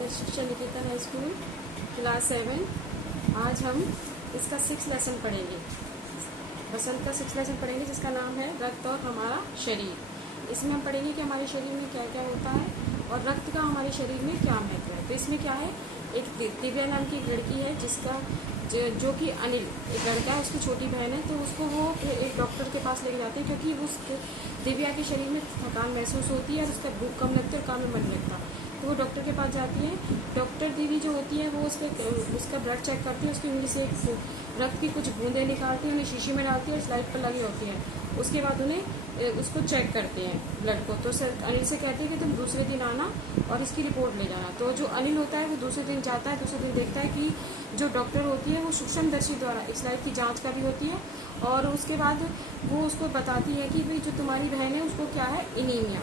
आदर्श शिक्षा निकेतन high school class 7। आज हम इसका 6 लेसन पढ़ेंगे। बसंत का 6 लेसन पढ़ेंगे जिसका नाम है रक्त और हमारा शरीर। इसमें हम पढ़ेंगे कि हमारे शरीर में क्या क्या होता है और रक्त का हमारे शरीर में क्या महत्व है। तो इसमें क्या है, एक दिव्या नाम की एक लड़की है जिसका जो कि अनिल एक लड़का है, उसकी छोटी बहन है। तो उसको वो एक डॉक्टर के पास लेके जाते हैं क्योंकि उसके दिव्या के शरीर में थकान महसूस होती है और उसका भूख कम लगती है और काम में मन लगता। तो वो डॉक्टर के पास जाती है। डॉक्टर दीदी जो होती है वो उसका ब्लड चेक करती है, उसकी उंगली से रक्त की कुछ बूंदें निकालती है, उन्हें शीशी में डालती है और स्लाइड पर लगी होती है। उसके बाद उन्हें उसको चेक करते हैं ब्लड को। तो सर अनिल से कहते हैं कि तुम दूसरे दिन आना और इसकी रिपोर्ट ले जाना। तो जो अनिल होता है वो दूसरे दिन जाता है। दूसरे दिन देखता है कि जो डॉक्टर होती है वो सूक्ष्मदर्शी द्वारा एक स्लाइड की जांच का भी होती है और उसके बाद वो उसको बताती है कि भाई जो तुम्हारी बहन है उसको क्या है, एनीमिया।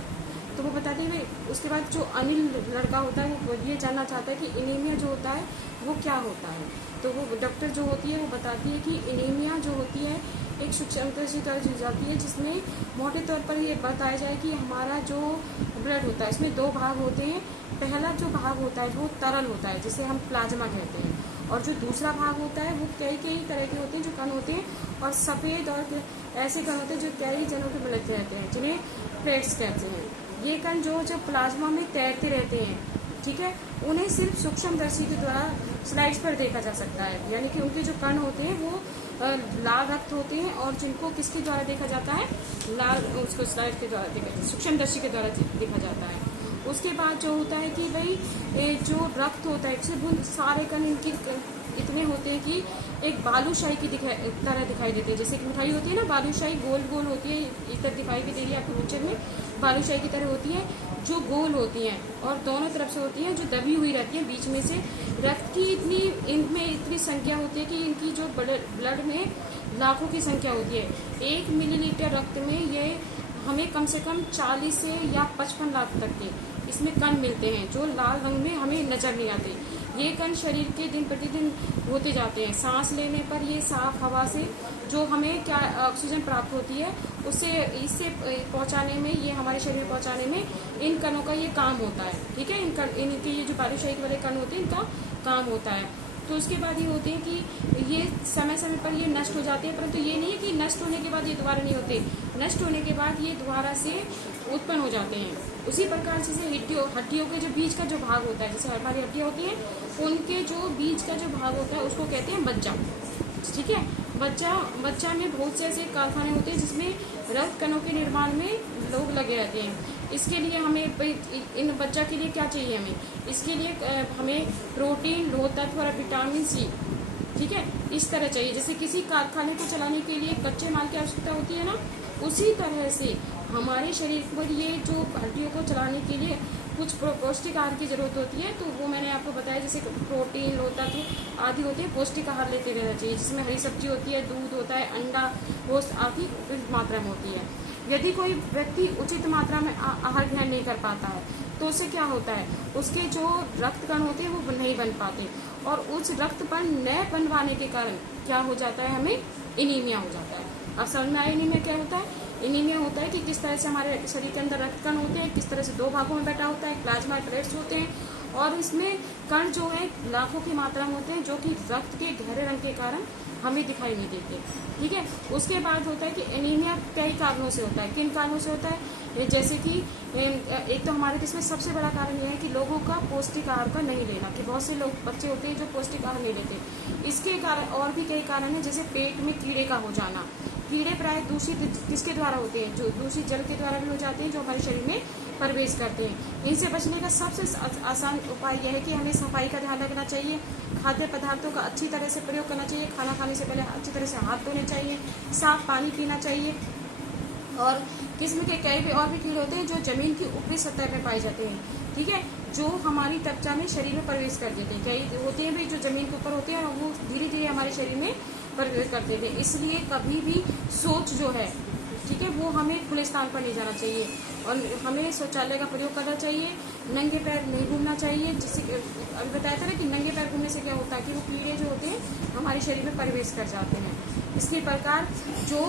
तो वो बताती है भाई। उसके बाद जो अनिल लड़का होता है वो ये जानना चाहता है कि एनीमिया जो होता है वो क्या होता है। तो वो डॉक्टर जो होती है वो बताती है कि एनीमिया जो होती है एक सूक्ष्मदर्शी द्वारा दी जाती है, जिसमें मोटे तौर पर ये बताया जाए कि हमारा जो ब्लड होता है इसमें 2 भाग होते हैं। पहला जो भाग होता है वो तरल होता है जिसे हम प्लाज्मा कहते हैं, और जो दूसरा भाग होता है वो कई तरह के होते हैं जो कण होते हैं और सफ़ेद और ऐसे कण होते हैं जो कई जनों के मिलते रहते हैं जिन्हें प्लेट्स कहते हैं। ये कण जो जब प्लाज्मा में तैरते रहते हैं, ठीक है, उन्हें सिर्फ सूक्ष्मदर्शी के द्वारा स्लाइड्स पर देखा जा सकता है। यानी कि उनके जो कण होते हैं वो लाल रक्त होते हैं और जिनको किसके द्वारा देखा जाता है, लाल उसको स्लाइड के द्वारा देखा जाता है, सूक्ष्मदर्शी के द्वारा देखा जाता है। उसके बाद जो होता है कि भाई जो रक्त होता है सिर्फ सारे कण इनकी इतने होते हैं कि एक बालूशाही की तरह दिखाई देते हैं। जैसे कि मिठाई होती है ना, बालूशाही गोल गोल होती है, इधर दिखाई भी दे रही है आपको पिक्चर में, बालूशाही की तरह होती है जो गोल होती हैं और दोनों तरफ से होती हैं, जो दबी हुई रहती है बीच में से। रक्त की इनमें इतनी संख्या होती है कि इनकी जो ब्लड में लाखों की संख्या होती है। 1 मिलीलीटर रक्त में ये हमें कम से कम 40 से या 55 लाख तक के इसमें कण मिलते हैं जो लाल रंग में हमें नजर नहीं आते। ये कण शरीर के दिन प्रतिदिन होते जाते हैं। सांस लेने पर ये साफ हवा से जो हमें क्या ऑक्सीजन प्राप्त होती है उससे इससे पहुंचाने में, ये हमारे शरीर में पहुंचाने में इन कणों का ये काम होता है। ठीक है, इनके ये जो बालूशाही वाले कण होते हैं इनका काम होता है। तो उसके बाद ये होते हैं कि ये समय समय पर ये नष्ट हो जाते हैं, परंतु ये नहीं है कि नष्ट होने के बाद ये दोबारा नहीं होते। नष्ट होने के बाद ये दोबारा से उत्पन्न हो जाते हैं। उसी प्रकार से हड्डियों के जो बीच का जो भाग होता है, जैसे हमारी हड्डियाँ होती हैं उनके जो बीच का जो भाग होता है उसको कहते हैं मज्जा। ठीक है, मज्जा में बहुत से ऐसे कारखाने होते हैं जिसमें रक्त कणों के निर्माण में लोग लगे रहते हैं। इसके लिए हमें इन मज्जा के लिए क्या चाहिए, हमें इसके लिए हमें प्रोटीन, लोह तत्व और विटामिन सी, ठीक है, इस तरह चाहिए। जैसे किसी कारखाने को चलाने के लिए कच्चे माल की आवश्यकता होती है ना, उसी तरह से हमारे शरीर पर ये जो हड्डियों को चलाने के लिए कुछ पौष्टिक आहार की जरूरत होती है। तो वो मैंने आपको बताया, जैसे प्रोटीन, लोह तत्व आदि होते हैं, पौष्टिक आहार लेते रहना चाहिए, जिसमें हरी सब्जी होती है, दूध होता है, अंडा, गोश्त आदि मात्रा में होती है। यदि कोई व्यक्ति उचित मात्रा में आहार ग्रहण नहीं कर पाता है तो उससे क्या होता है, उसके जो रक्त कण होते हैं वो नहीं बन पाते और उस रक्त कण न बनवाने के कारण क्या हो जाता है, हमें एनीमिया हो जाता है। अब समझ में आया एनीमिया क्या होता है? एनीमिया होता है कि किस तरह से हमारे शरीर के अंदर रक्त कण होते हैं, किस तरह से 2 भागों में बैठा होता है, प्लाज्मा प्लेट्स होते हैं और इसमें कण जो है लाखों की मात्रा में होते हैं जो कि रक्त के गहरे रंग के कारण हमें दिखाई नहीं देते। ठीक है, उसके बाद होता है कि एनीमिया कई कारणों से होता है। किन कारणों से होता है? जैसे कि एक तो हमारे देश में सबसे बड़ा कारण यह है कि लोगों का पौष्टिक आहार का नहीं लेना, कि बहुत से लोग बच्चे होते हैं जो पौष्टिक आहार नहीं लेते। इसके कारण और भी कई कारण हैं, जैसे पेट में कीड़े का हो जाना। कीड़े प्राय दूषित किसके द्वारा होते हैं? जो दूषित जल के द्वारा भी हो जाते हैं जो हमारे शरीर में प्रवेश करते हैं। इनसे बचने का सबसे आसान उपाय यह है कि हमें सफाई का ध्यान रखना चाहिए, खाद्य पदार्थों का अच्छी तरह से प्रयोग करना चाहिए, खाना खाने से पहले अच्छी तरह से हाथ धोने चाहिए, साफ पानी पीना चाहिए। और किस्म के कई भी और भी कीड़े होते हैं जो जमीन की ऊपरी सतह में पाए जाते हैं, ठीक है, जो हमारी त्वचा में शरीर में प्रवेश कर देते हैं। कई होते हैं भी जो जमीन के ऊपर होते हैं और वो धीरे धीरे हमारे शरीर में प्रवेश कर देते हैं। इसलिए कभी भी शौच जो है, ठीक है, वो हमें खुले स्थान पर नहीं जाना चाहिए और हमें शौचालय का प्रयोग करना चाहिए। नंगे पैर नहीं घूमना चाहिए, जिससे अभी बताया था ना कि नंगे पैर घूमने से क्या होता है कि वो कीड़े जो होते हैं हमारे शरीर में प्रवेश कर जाते हैं। इसके प्रकार जो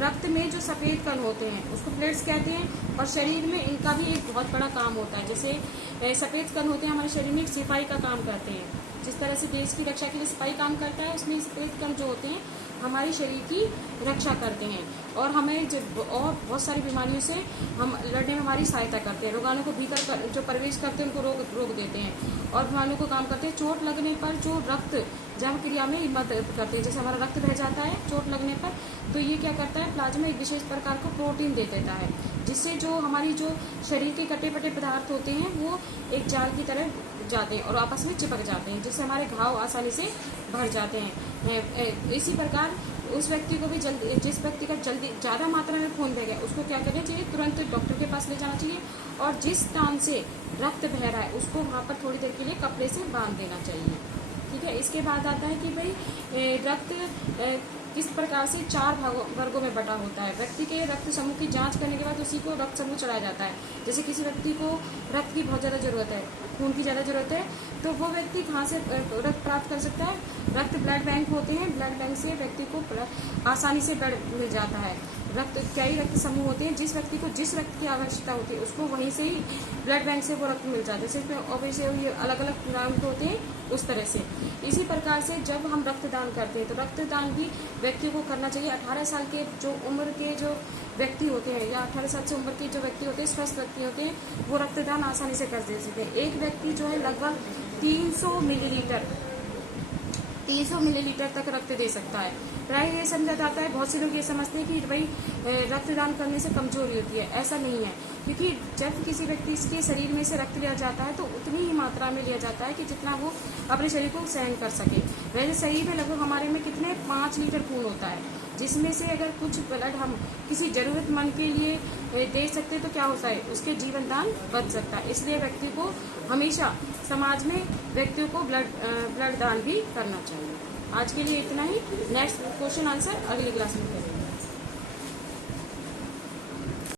रक्त में जो सफ़ेद कण होते हैं उसको प्लेट्स कहते हैं, और शरीर में इनका भी एक बहुत बड़ा काम होता है। जैसे सफ़ेद कण होते हैं हमारे शरीर में एक सिपाही का काम करते हैं। जिस तरह से देश की रक्षा के लिए सिपाही काम करता है, उसमें सफ़ेद कण जो होते हैं हमारे शरीर की रक्षा करते हैं और हमें और बहुत सारी बीमारियों से हम लड़ने में हमारी सहायता करते हैं। रोगाणु को भीतर जो प्रवेश करते हैं उनको रोक देते हैं और बीमारियों को काम करते हैं। चोट लगने पर जो रक्त जम क्रिया में मदद करते हैं, जैसे हमारा रक्त बह जाता है चोट लगने पर, तो ये क्या करता है, प्लाज्मा एक विशेष प्रकार को प्रोटीन दे देता है, जिससे जो हमारी जो शरीर के कटे पटे पदार्थ होते हैं वो एक जाल की तरह जाते हैं और आपस में चिपक जाते हैं, जिससे हमारे घाव आसानी से भर जाते हैं। इसी प्रकार उस व्यक्ति को भी जल्दी, जिस व्यक्ति का जल्दी ज़्यादा मात्रा में खून बह गया उसको क्या करना चाहिए, तुरंत डॉक्टर के पास ले जाना चाहिए और जिस स्थान से रक्त बह रहा है उसको वहाँ पर थोड़ी देर के लिए कपड़े से बांध देना चाहिए। ठीक है। इसके बाद आता है कि भाई रक्त किस प्रकार से 4 वर्गों में बटा होता है। व्यक्ति के रक्त समूह की जांच करने के बाद उसी को रक्त समूह चढ़ाया जाता है। जैसे किसी व्यक्ति को रक्त की बहुत ज़्यादा जरूरत है, खून की ज़्यादा जरूरत है, तो वो व्यक्ति कहाँ से रक्त प्राप्त कर सकता है, रक्त ब्लड बैंक होते हैं, ब्लड बैंक से व्यक्ति को आसानी से ब्लड मिल जाता है। रक्त कई रक्त समूह होते हैं, जिस व्यक्ति को जिस रक्त की आवश्यकता होती है उसको वहीं से ही ब्लड बैंक से वो रक्त मिल जाता है। सिर्फ ऑब्वियसली ये अलग अलग नाम के होते हैं उस तरह से। इसी प्रकार से जब हम रक्तदान करते हैं तो रक्तदान भी व्यक्ति को करना चाहिए। 18 साल के जो उम्र के जो व्यक्ति होते हैं या 18 साल से उम्र के जो व्यक्ति होते हैं, स्वस्थ व्यक्ति होते हैं, वो रक्तदान आसानी से कर दे सकते हैं। एक व्यक्ति जो है लगभग 300 मिलीलीटर तक रक्त दे सकता है। प्राय ये समझा जाता है, बहुत से लोग ये समझते हैं कि भाई रक्तदान करने से कमजोरी होती है। ऐसा नहीं है, क्योंकि जब किसी व्यक्ति के शरीर में से रक्त लिया जाता है तो उतनी ही मात्रा में लिया जाता है कि जितना वो अपने शरीर को सहन कर सके। वैसे शरीर में लगभग हमारे में कितने 5 लीटर खून होता है, जिसमें से अगर कुछ ब्लड हम किसी जरूरतमंद के लिए दे सकते तो क्या होता है, उसके जीवन दान बच सकता है। इसलिए व्यक्ति को हमेशा समाज में व्यक्तियों को ब्लड दान भी करना चाहिए। आज के लिए इतना ही। नेक्स्ट क्वेश्चन आंसर अगली क्लास में करेंगे।